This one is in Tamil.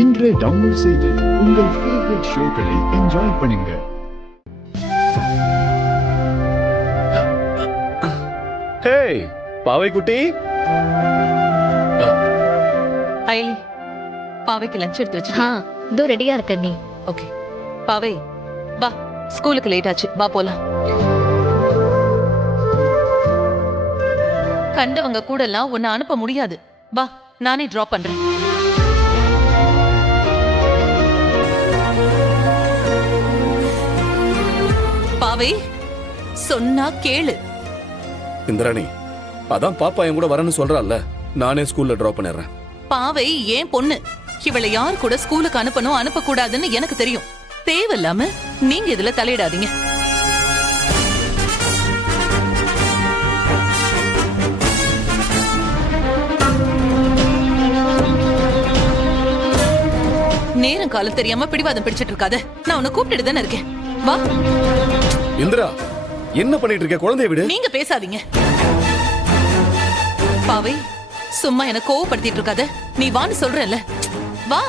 இன்றே டவுன்லோட் செய்து உங்கள் ஃபேவரட் ஷோக்களை என்ஜாய் பண்ணுங்க. ஹேய் பாவை குட்டி, ஐலி, பாவைக்கு லஞ்ச் எடுத்து வச்சு. இதோ ரெடியா இருக்க நீ. ஓகே பாவை, வா, ஸ்கூலுக்கு லேட் ஆச்சு, வா போலாம். கண்டவங்க கூட எல்லாம் உன்னை அனுப்ப முடியாது, வா நானே டிராப் பண்றேன். பாவை சொன்னா கேளு. இந்திராணி, அதான் பாப்பா என் கூட வரேன்னு சொல்றாள்ல, நானே ஸ்கூல்ல டிராப் பண்ணிடுறேன். பாவை ஏன் பொண்ணு, இவளை யார் கூட ஸ்கூலுக்கு அனுப்பணும் அனுப்ப கூடாதுன்னு எனக்கு தெரியும். தேவையில்லாம நீங்க இதுல தலையிடாதீங்க. நேரம் காலம் தெரியாம பிடிவாதம் பிடிச்சிட்டு இருக்காத. நான் உன்னை கூப்பிட்டு தானே இருக்கேன், வா. இந்திரா, என்ன பண்ணிட்டு இருக்க? குழந்தைய விடு. நீங்க பேசாதீங்க. பாவை சும்மா என்ன கோவப்படுத்திட்டு இருக்காத. நீ வான்னு சொல்றேன்ல, வா.